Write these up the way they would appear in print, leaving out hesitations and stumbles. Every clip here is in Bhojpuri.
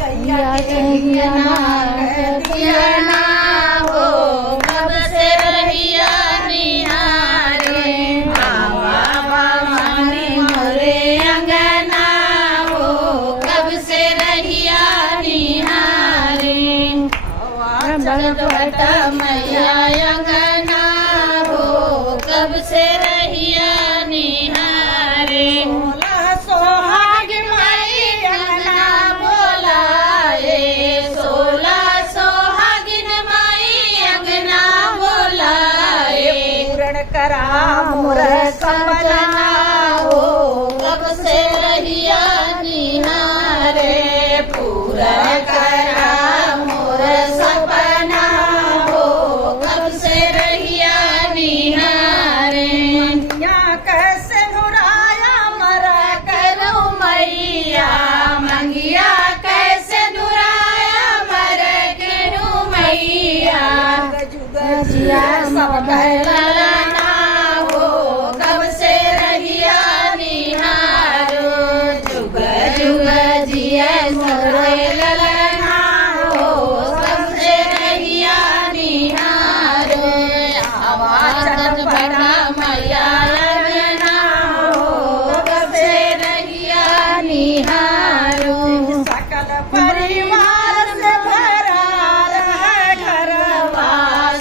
गैया दिया ना हो कब से रहिया निहारे बाबा बामानी मोरे अंगना हो कब से रहिया निहारे जगत मैया अंगना हो कब से रहिया निहारे सोहाग माई अंगना बोलाए सोला सोहागिन माई अंगना बोलाए पूर्ण करा मोर सपना हो कब से रहिया निहारे पूर्ण करा मोर सपना हो कब से रहिया निहारे कैसे नुराया मरा करो मैया मंगिया कैसे नुराया मर करो मैया जिया सब ललना हो कब से रहिया निहारो जुग जुग जिया सब ललना हो कब से रहिया निहारो आवाज बड़ा मैया लगना हो कब से रहिया निहारो सकल परिवार से भरा रहे घरवा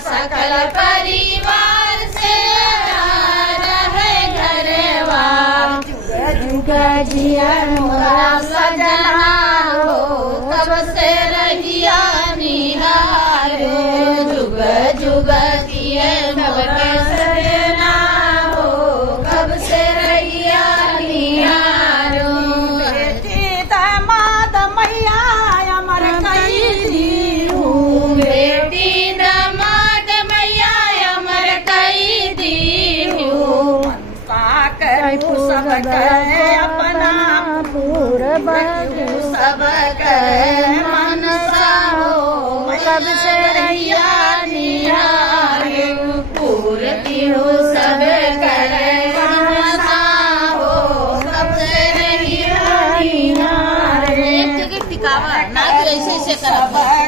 सकल परिवार से रहे घरवा जुग जुग जिया मोरा सजना हो कब से रहिया निहारो जुग जुग जिया मोरा सजना हो कब से रहिया निहारो बेटी दामाद मैया अमर कई दी हूँ बेटी दामाद मैया अमर कई दी हूँ सब अपना पूर्व सब मनसा हो कब से रहिया निहारे पूर्ति हो सब कर मनसा हो कब से रहिया निहारे टिकावा ना ऐसे ऐसे करा